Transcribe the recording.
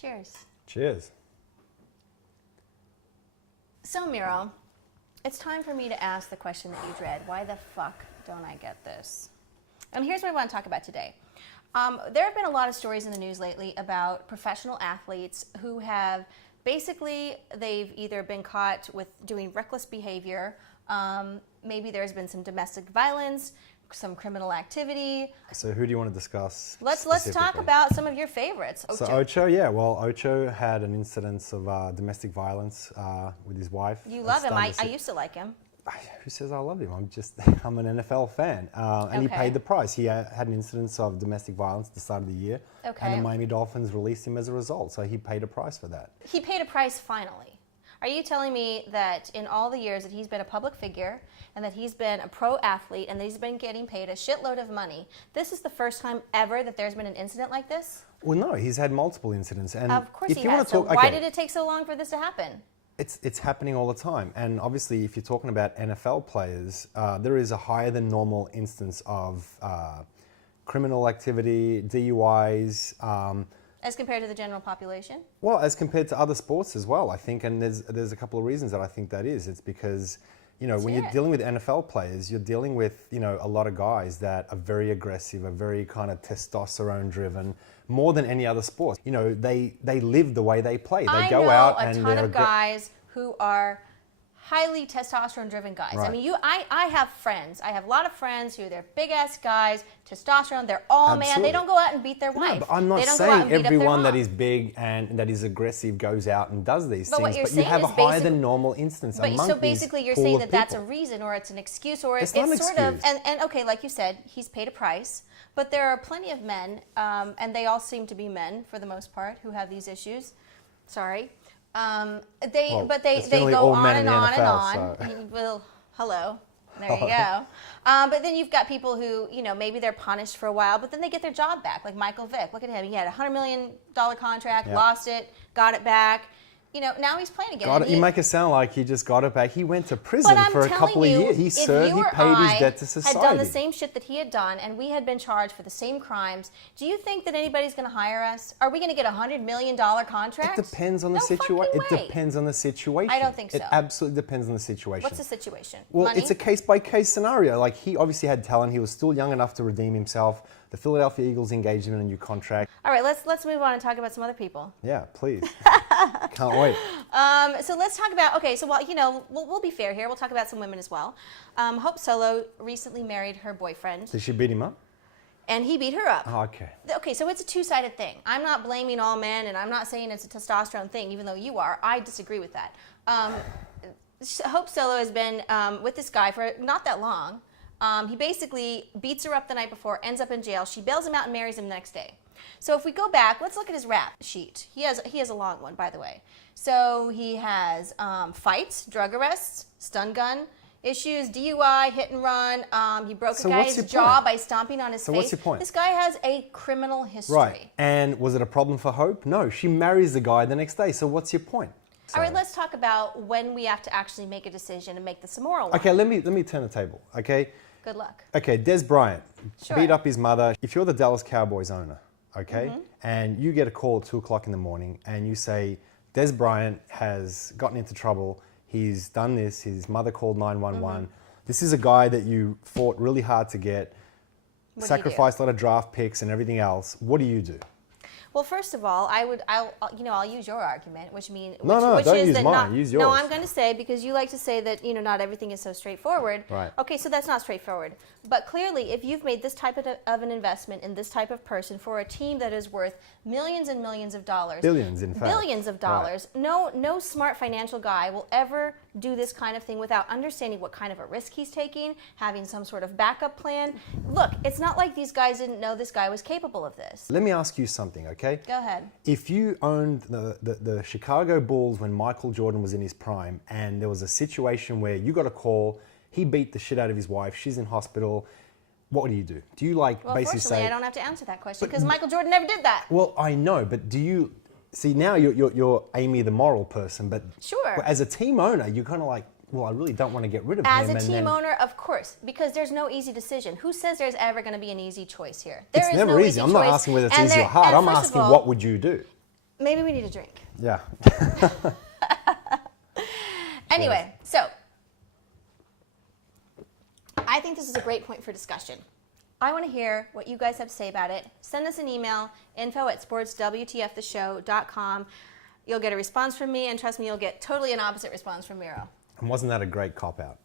Cheers. Cheers. So, Miro, it's time for me to ask the question that you dread. Why the fuck don't I get this? And here's what I want to talk about today. There have been a lot of stories in the news lately about professional athletes who have they've either been caught with doing reckless behavior, maybe there's been some domestic violence, some criminal activity. So who do you want to discuss? Let's talk about some of your favorites. Ocho. So Ocho, yeah. Well, Ocho had an incidence of domestic violence with his wife. You love him. I used to like him. Who says I love him? I'm an NFL fan. And he paid the price. He had an incidence of domestic violence at the start of the year. Okay. And the Miami Dolphins released him as a result. So he paid a price for that. He paid a price finally. Are you telling me that in all the years that he's been a public figure and that he's been a pro athlete and that he's been getting paid a shitload of money, this is the first time ever that there's been an incident like this? Well, no, he's had multiple incidents. And of course he has. So why did it take so long for this to happen? It's happening all the time. And obviously, if you're talking about NFL players, there is a higher than normal instance of criminal activity, DUIs. As compared to the general population? Well, as compared to other sports as well, I think. And there's a couple of reasons that I think that is. It's because, when you're dealing with NFL players, you're dealing with, a lot of guys that are very aggressive, are very kind of testosterone driven, more than any other sport. They live the way they play. They go out and I know a ton of guys who are highly testosterone-driven guys. Right. I mean, I have friends. I have a lot of friends who they're big-ass guys, testosterone. They're all man. They don't go out and beat their wife. No, but I'm not saying everyone that is big and that is aggressive goes out and does these things. But you have a higher than normal instance among so basically, you're saying that that's a reason, or it's an excuse, or it's sort of. And okay, like you said, he's paid a price. But there are plenty of men, and they all seem to be men for the most part, who have these issues. Sorry. They go on and on and on. Well, hello. There you go. But then you've got people who, maybe they're punished for a while, but then they get their job back. Like Michael Vick. Look at him. He had a $100 million contract, lost it, got it back. Now he's playing again. You make it sound like he just got it back. He went to prison for a couple of years. He served, he paid his debt to society. Had done the same shit that he had done, and we had been charged for the same crimes. Do you think that anybody's going to hire us? Are we going to get a $100 million contract? It depends on the situation. It depends on the situation. I don't think so. It absolutely depends on the situation. What's the situation? Well, Money? It's a case-by-case scenario. Like, he obviously had talent. He was still young enough to redeem himself. The Philadelphia Eagles engaged him in a new contract. All right, let's move on and talk about some other people. Yeah, please. Can't wait. So let's talk about, we'll be fair here. We'll talk about some women as well. Hope Solo recently married her boyfriend. Did she beat him up? And he beat her up. Oh, okay. Okay, so it's a two-sided thing. I'm not blaming all men, and I'm not saying it's a testosterone thing, even though you are. I disagree with that. Hope Solo has been with this guy for not that long. He basically beats her up the night before, ends up in jail. She bails him out and marries him the next day. So if we go back, let's look at his rap sheet. He has a long one, by the way. So he has fights, drug arrests, stun gun issues, DUI, hit and run. He broke a guy's jaw by stomping on his face. So what's your point? This guy has a criminal history. Right. And was it a problem for Hope? No. She marries the guy the next day. So what's your point? All right, let's talk about when we have to actually make a decision and make this a moral one. Okay, let me turn the table, okay? Good luck. Okay, Des Bryant beat up his mother. If you're the Dallas Cowboys owner, okay, and you get a call at 2 o'clock in the morning and you say, Des Bryant has gotten into trouble, he's done this, his mother called 911. This is a guy that you fought really hard to get, sacrificed a lot of draft picks and everything else. What do you do? Well, first of all, I'll use your argument, which means don't use mine. Use yours. No, I'm going to say, because you like to say that not everything is so straightforward. Right. Okay, so that's not straightforward. But clearly, if you've made this type of an investment in this type of person for a team that is worth millions and millions of dollars, billions, in fact, billions of dollars, no smart financial guy will ever do this kind of thing without understanding what kind of a risk he's taking, having some sort of backup plan. Look, it's not like these guys didn't know this guy was capable of this. Let me ask you something, okay? Go ahead. If you owned the Chicago Bulls when Michael Jordan was in his prime, and there was a situation where you got a call, he beat the shit out of his wife, she's in hospital, what do you do? Do you basically say... Well, I don't have to answer that question because Michael Jordan never did that. Well, I know, but do you... See, now you're Amy the moral person, but sure. As a team owner, you're kind of like, well, I really don't want to get rid of him. As a team owner, of course, because there's no easy decision. Who says there's ever going to be an easy choice here? It's never easy. I'm not asking whether it's easy or hard. I'm asking what would you do? Maybe we need a drink. Yeah. Anyway, so I think this is a great point for discussion. I want to hear what you guys have to say about it. Send us an email, info@sportswtftheshow.com. You'll get a response from me, and trust me, you'll get totally an opposite response from Miro. And wasn't that a great cop-out?